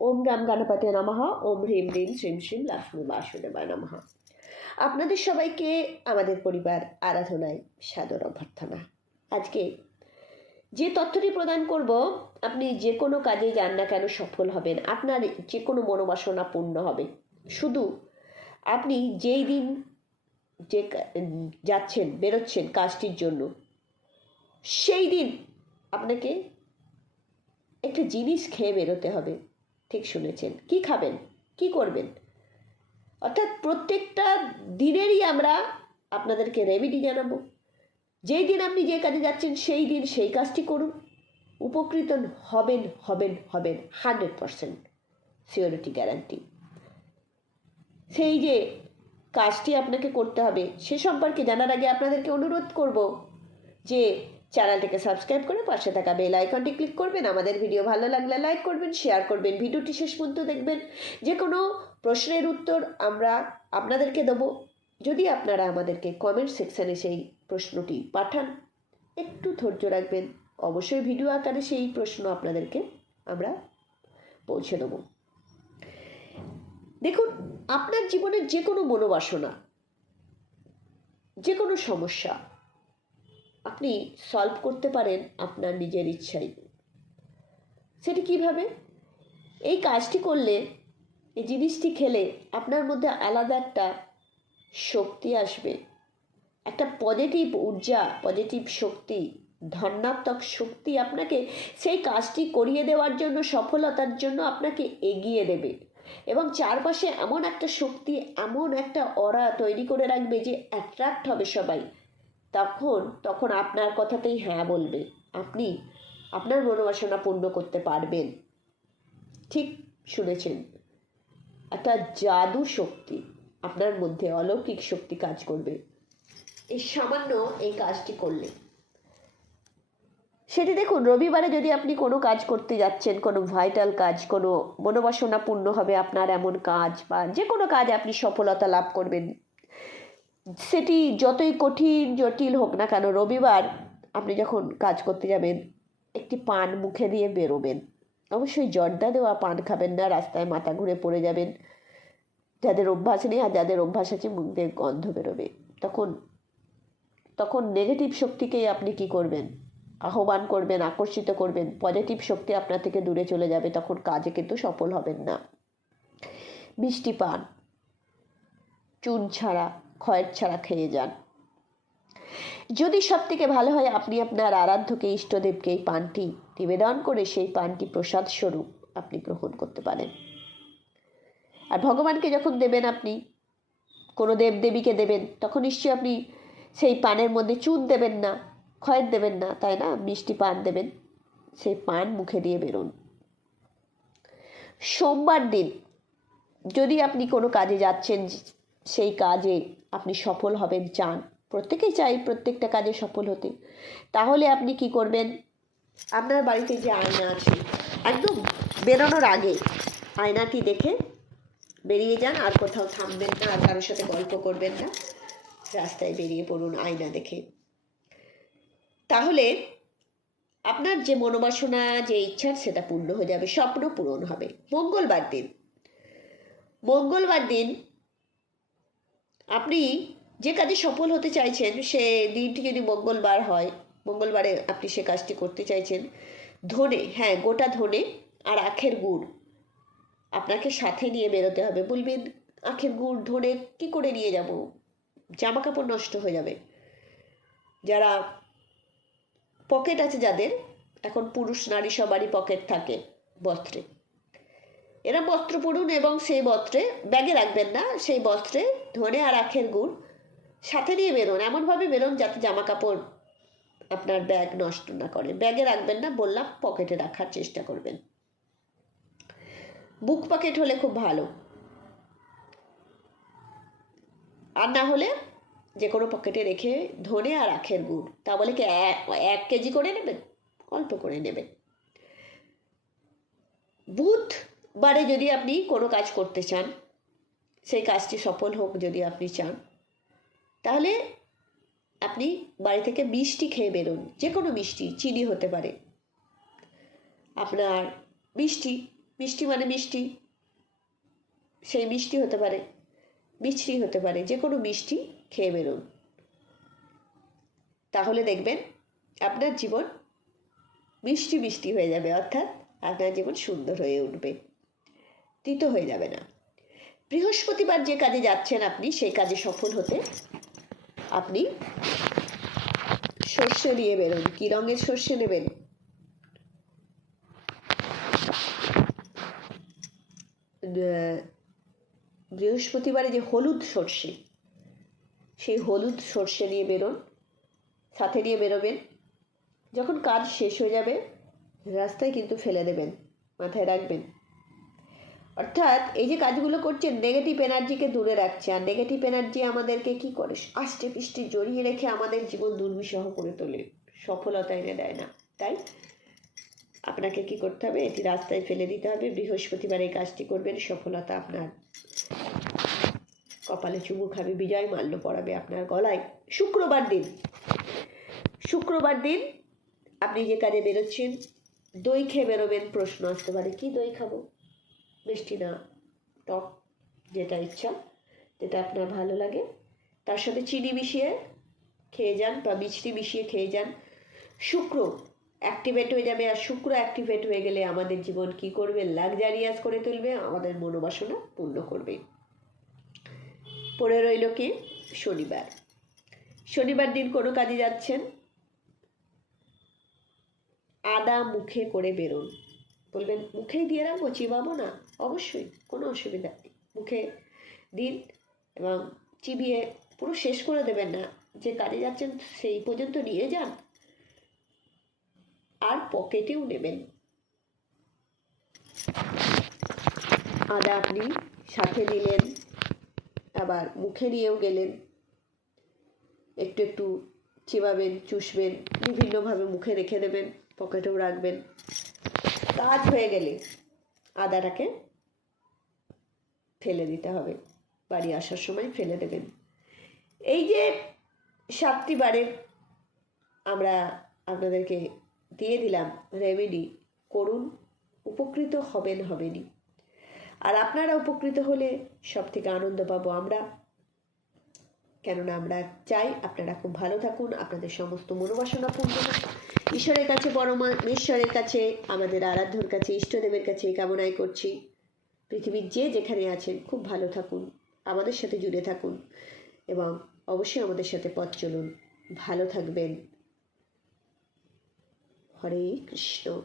ওম গাম গণপতে নমঃ। ওম হ্রিম হ্রিম শ্রীম শ্রীম লক্ষ্মী বাসুদেবায় নমঃ। আপনাদের সবাইকে আমাদের পরিবার আরাধনায় সাদর অভ্যর্থনা। আজকে যে তথ্যটি প্রদান করব, আপনি যে কোনো কাজে যান না কেন সফল হবেন। আপনার যে কোনো মনোবাসনা পূর্ণ হবে। শুধু আপনি যেই দিন যে যাচ্ছেন, বেরোচ্ছেন কাজটির জন্য, সেই দিন আপনাকে একটা জিনিস খেয়ে বেরোতে হবে। ঠিক শুনেছেন। কি খাবেন? কি করবেন? অর্থাৎ প্রত্যেকটা দিনেরই আমরা আপনাদেরকে রেমেডি জানাব। যেই দিন আপনি যে কাজে যাচ্ছেন, সেই দিন সেই কাজটি করুন। উপকৃত হবেন হবেন হবেন হান্ড্রেড পারসেন্ট সিওরিটি গ্যারান্টি সেই যে কাজটি আপনাকে করতে হবে, সে সম্পর্কে জানার আগে আপনাদেরকে অনুরোধ করব যে চ্যানেলটিকে সাবস্ক্রাইব করে পাশে থাকা বেল আইকনটি ক্লিক করবেন। আমাদের ভিডিও ভালো লাগলে লাইক করবেন, শেয়ার করবেন। ভিডিওটি শেষ পর্যন্ত দেখবেন। যে কোনো প্রশ্নের উত্তর আমরা আপনাদেরকে দেবো। যদি আপনারা আমাদেরকে কমেন্ট সেকশানে সেই প্রশ্নটি পাঠান, একটু ধৈর্য রাখবেন। অবশ্যই ভিডিও আকারে সেই প্রশ্ন আপনাদেরকে আমরা পৌঁছে দেবো। দেখুন, আপনার জীবনের যে কোনো মনোবাসনা যে কোনো সমস্যা আপনি সলভ করতে পারেন আপনার নিজের ইচ্ছাই। সেটি কীভাবে? এই কাজটি করলে এই জিনিসটি খেলে আপনার মধ্যে আলাদা একটা শক্তি আসবে। একটা পজিটিভ ঊর্জা পজিটিভ শক্তি, ধনাত্মক শক্তি আপনাকে সেই কাজটি করিয়ে দেওয়ার জন্য, সফলতার জন্য আপনাকে এগিয়ে দেবে। এবং চারপাশে এমন একটা শক্তি, এমন একটা অরা তৈরি করে রাখবে যে অ্যাট্রাক্ট হবে সবাই। তখন তখন আপনার কথাতেই হ্যাঁ বলবে। আপনি আপনার মনোবাসনা পূর্ণ করতে পারবেন। ঠিক শুনেছেন। একটা জাদু শক্তি আপনার মধ্যে, অলৌকিক শক্তি কাজ করবে। এই সামান্য এই কাজটি করলে। সেটি দেখুন, রবিবারে যদি আপনি কোনো কাজ করতে যাচ্ছেন, কোনো ভাইটাল কাজ, কোনো মনোবাসনা পূর্ণ হবে আপনার এমন কাজ বা যে কোনো কাজ আপনি সফলতা লাভ করবেন। সেটি যতই কঠিন, জটিল হোক না কেন, রবিবার আপনি যখন কাজ করতে যাবেন, একটি পান মুখে দিয়ে বেরোবেন। অবশ্যই জর্দা দেওয়া পান খাবেন না, রাস্তায় মাথা ঘুরে পড়ে যাবেন। যাদের অভ্যাস নেই আর যাদের অভ্যাস আছে, মুখ দিয়ে গন্ধ বেরোবে। তখন তখন নেগেটিভ শক্তিকেই আপনি কি করবেন? আহ্বান করবেন, আকর্ষিত করবেন। পজিটিভ শক্তি আপনার থেকে দূরে চলে যাবে, তখন কাজে কিন্তু সফল হবেন না। মিষ্টি পান, চুন ছাড়া খয়ের ছাড়া খেয়ে যান। যদি সব থেকে ভালো হয়, আপনি আপনার আরাধ্যকে, ইষ্টদেবকে এই পানটি নিবেদন করে সেই পানটি প্রসাদ স্বরূপ আপনি গ্রহণ করতে পারেন। আর ভগবানকে যখন দেবেন আপনি, কোনো দেবদেবীকে দেবেন, তখন নিশ্চয়ই আপনি সেই পানের মধ্যে চুন দেবেন না খয়ের দেবেন না, তাই না? মিষ্টি পান দেবেন, সেই পান মুখে দিয়ে বেরোন। সোমবার দিন যদি আপনি কোনো কাজে যাচ্ছেন, সেই কাজে আপনি সফল হবেন, চান। প্রত্যেকেই চাই প্রত্যেকটা কাজে সফল হতে। তাহলে আপনি কি করবেন? আপনার বাড়িতে যে আয়না আছে, একদম বেরোনোর আগে আয়নাটি দেখে বেরিয়ে যান, আর কোথাও থামবেন না, আর কারোর সাথে গল্প করবেন না। রাস্তায় বেরিয়ে পড়ুন আয়না দেখে। তাহলে আপনার যে মনোবাসনা, যে ইচ্ছার সেটা পূর্ণ হয়ে যাবে, স্বপ্ন পূরণ হবে। মঙ্গলবার দিন। মঙ্গলবার দিন আপনি যে কাজে সফল হতে চাইছেন, সে দিনটি যদি মঙ্গলবার হয়, মঙ্গলবারে আপনি সে কাজটি করতে চাইছেন, ধনে হ্যাঁ গোটা ধনে আর আখের গুড় আপনাকে সাথে নিয়ে বেরোতে হবে। বলবেন, আখের গুড়, ধনে, কী করে নিয়ে যাব? জামা কাপড় নষ্ট হয়ে যাবে। যারা পকেট আছে যাদের, এখন পুরুষ, নারী সবারই পকেট থাকে বস্ত্রে। এরা বস্ত্র পরুন এবং সেই বস্ত্রে ব্যাগে রাখবেন না, সেই বস্ত্রে ধনে আর আখের গুড় সাথে নিয়ে বেরোন। এমনভাবে বেরোন যাতে জামা কাপড় আপনার ব্যাগ নষ্ট না করে। ব্যাগে রাখবেন না, বললাম, পকেটে রাখার চেষ্টা করবেন। বুক পকেট হলে খুব ভালো। আর না হলে যে কোনো পকেটে রেখে ধনে আর আখের গুড়। তা বলে কি এক কেজি করে নেবেন? অল্প করে নেবেন। বুধবারে যদি আপনি কোনো কাজ করতে চান, সেই কাজটি সফল হোক যদি আপনি চান, তাহলে আপনি বাড়ি থেকে মিষ্টি খেয়ে বেরোন যে কোনো মিষ্টি, চিনি হতে পারে। আপনার মিষ্টি মিষ্টি মানে মিষ্টি, সেই মিষ্টি হতে পারে মিষ্টি হতে পারে যে কোনো মিষ্টি খেয়ে বেরোন। তাহলে দেখবেন আপনার জীবন মিষ্টি মিষ্টি হয়ে যাবে, অর্থাৎ আপনার জীবন সুন্দর হয়ে উঠবে। তিত হয়ে যাবে না। বৃহস্পতিবার যে কাজে যাচ্ছেন আপনি, সেই কাজে সফল হতে আপনি সর্ষে নিয়ে বেরোন। কী রঙের সর্ষে নেবেন? বৃহস্পতিবারে যে হলুদ সর্ষে, সেই হলুদ সর্ষে নিয়ে বেরোন, সাথে নিয়ে বেরোবেন। যখন কাজ শেষ হয়ে যাবে, রাস্তায় কিন্তু ফেলে দেবেন, মাথায় রাখবেন। অর্থাৎ এই যে কাজগুলো করছেন নেগেটিভ এনার্জিকে দূরে রাখছে। আর নেগেটিভ এনার্জি আমাদেরকে কি করে? আষ্টে পিষ্টে জড়িয়ে রেখে আমাদের জীবন দুর্বিষহ করে তোলে। সফলতা এনে দেয় না। তাই আপনাকে কি করতে হবে? এটি রাস্তায় ফেলে দিতে হবে। বৃহস্পতিবার এই কাজটি করবেন। সফলতা আপনার কপালে চুমু খাবে, বিজয় মাল্য পড়াবে আপনার গলায়। শুক্রবার দিন। শুক্রবার দিন আপনি যে কাজে বেরোচ্ছেন, দই খেয়ে বেরোবেন, প্রশ্ন আসতে পারে। কি দই খাব? মিষ্টি না, টক যেটা ইচ্ছা, যেটা আপনার ভালো লাগে। তার সাথে চিনি মিশিয়ে খেয়ে যান বা মিষ্টি মিশিয়ে খেয়ে যান। শুক্র অ্যাক্টিভেট হয়ে যাবে, আর শুক্র অ্যাক্টিভেট হয়ে গেলে আমাদের জীবন কি করবে? লাক্সারিয়াস করে তুলবে, আমাদের মনোবাসনা পূর্ণ করবে। পড়ে রইল কি? শনিবার। শনিবার দিন কোনো কাজে যাচ্ছেন? আদা মুখে করে বেরোন। বলবেন মুখেই দিয়ে রাখব? চিবাবো না? অবশ্যই, কোনো অসুবিধা নেই। মুখে দিন এবং চিবিয়ে পুরো শেষ করে দেবেন না। যে কাজে যাচ্ছেন সেই পর্যন্ত নিয়ে যান। আর পকেটেও নেবেন। আদা আপনি সাথে দিলেন, আবার মুখে নিয়েও গেলেন। একটু একটু চিবাবেন, চুষবেন, বিভিন্নভাবে মুখে রেখে দেবেন, পকেটেও রাখবেন। কাজ হয়ে গেলে আদাটাকে ফেলে দিতে হবে। বাড়ি আসার সময় ফেলে দেবেন। এই যে সাতটি বারের আমরা আপনাদেরকে দিয়ে দিলাম রেমেডি করুন, উপকৃত হবেন, হবেনই। আর আপনারা উপকৃত হলে সব থেকে আনন্দ পাবো আমরা। কেননা আমরা চাই আপনারা খুব ভালো থাকুন, আপনাদের সমস্ত মনোবাসনা পূর্ণ। ঈশ্বরের কাছে পরমেশ্বরের কাছে, আমাদের আরাধ্যর কাছে, ইষ্টদেবের কাছে এই কামনাই করছি। পৃথিবীর যে যেখানে আছেন, খুব ভালো থাকুন, আমাদের সাথে জুড়ে থাকুন এবং অবশ্যই আমাদের সাথে পথ চলুন। ভালো থাকবেন। হরে কৃষ্ণ।